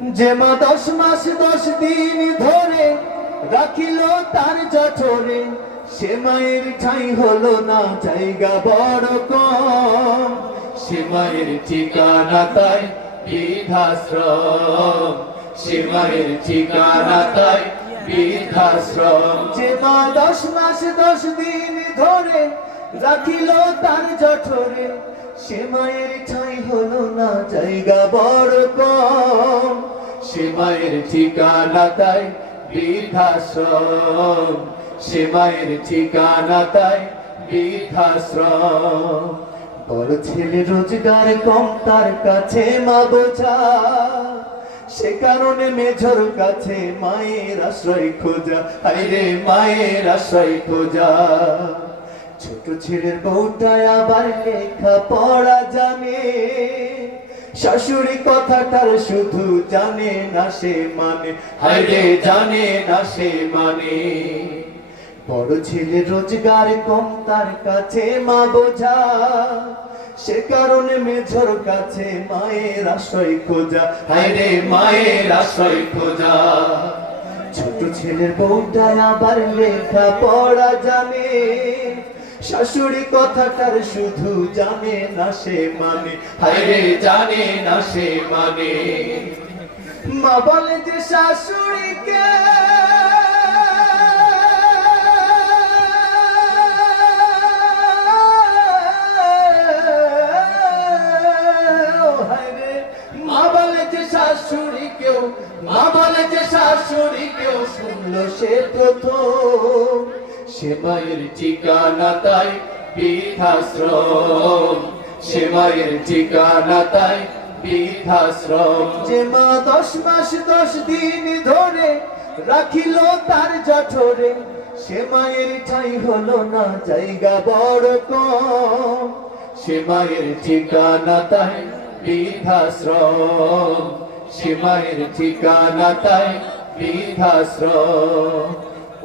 যে মা 10 মাস 10 দিন ধরে রাখিল তার জঠরে, সে মায়ের ঠাঁই হলো না জায়গা বড় কম। সে মায়ের ঠিকানা তাই বৃদ্ধাশ্রম, সে মায়ের ঠিকানা তাই বৃদ্ধাশ্রম। যে মা 10 মাস 10 দিন ধরে রাখিল তার জঠরে, সে মায়ের ঠাঁই হলো না জায়গা বড় কম। সে মায়ের ঠিকানা তাই বৃদ্ধাশ্রম, সে মায়ের ঠিকানা তাই বৃদ্ধাশ্রম। বড় ছেলে রোজগার কম, তার কাছে মা বোঝা, সে কারণে মেঝর কাছে মায়ের আশ্রয় খোঁজা। হায়রে মায়ের আশ্রয় খোঁজা। ছোট ছেলের বউটায় আবার লেখা পড়া জানে, শাশুড়ি কথাটার শুধু জানে না সে মানে। হায়রে জানে না সে মানে। বড় ছেলে রোজগার কম, তার কাছে মা বোঝা, সে কারণে মেঝর কাছে মায়ের আশ্রয় খোঁজা। হায়রে মায়ের আশ্রয় খোঁজা। ছোট ছেলের বউটা আবার লেখা পড়া জানে, শাশুড়ি কথাটার শুধু জানে না সে মানে। হায়রে জানে না সে মানে। মা বলে যে শাশুড়িকে শাশুড়িকেও, মা বলে যে শাশুড়িকেও শুনলো সে প্রথম। সে মায়ের ঠিকানা তাই বৃদ্ধাশ্রম, সে মায়ের ঠিকানা তাই বৃদ্ধাশ্রম। যে মা 10 মাস 10 দিন ধরে রাখিল তার জঠরে, সে মায়ের ঠাঁই হলো না জায়গা বড় কম। সে মায়ের ঠিকানা তাই বৃদ্ধাশ্রম, সে মায়ের ঠিকানা তাই বৃদ্ধাশ্রম।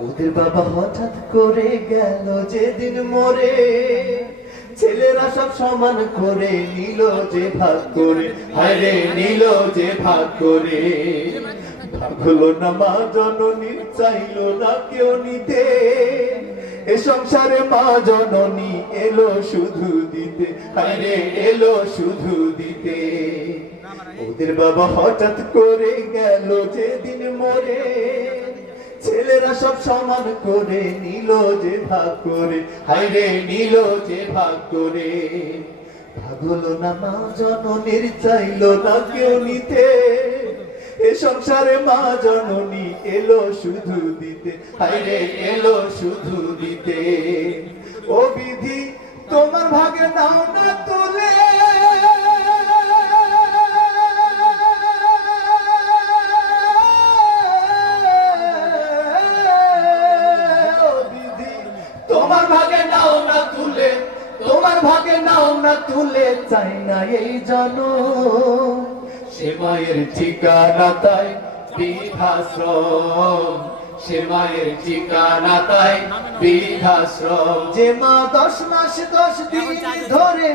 ওদের বাবা হঠাৎ করে গেল যেদিন মরে, ছেলেরা সব সমান করে নিল যে ভাগ করে। হায়রে নিল যে ভাগ করে। ভাগলো না মা জননী, চাইলো না কেউ নিতে, এ সংসারে মা জননী এলো শুধু দিতে। হায়রে এলো শুধু দিতে। ওদের বাবা হঠাৎ করে গেল যেদিন মরে, ছেলেরা সব সমান করে নিল যে ভাগ করে। হায়রে নিল যে ভাগ করে। ভাগলো না মা জননীর, চাইলো না কেউ নিতে, এ সংসারে মা জননী এলো শুধু দিতে। হায়রে এলো শুধু দিতে। ও বিধি তোমার ভাগে নাও না তুলে, তোমার ভাগে নাও না তুলে, তোমার ভাগে নাও না তুলে, চাই না এই জনম। সে মায়ের ঠিকানা তাই বৃদ্ধাশ্রম, সে মায়ের ঠিকানা তাই বৃদ্ধাশ্রম। যে মা 10 মাস 10 দিন ধরে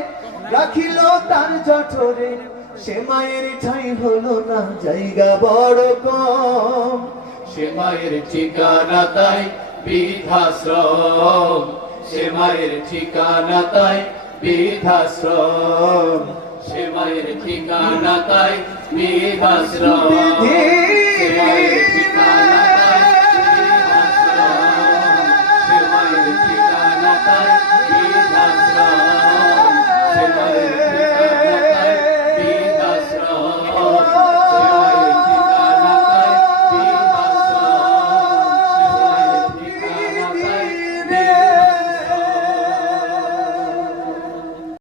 রাখিল তার জঠরে, সে মায়ের ঠাঁই হলো না জায়গা বড় কম। সে মায়ের ঠিকানা তাই বৃদ্ধাশ্রম, সে মায়ের ঠিকানা তাই বৃদ্ধাশ্রম, সে মায়ের ঠিকানা তাই বৃদ্ধাশ্রম।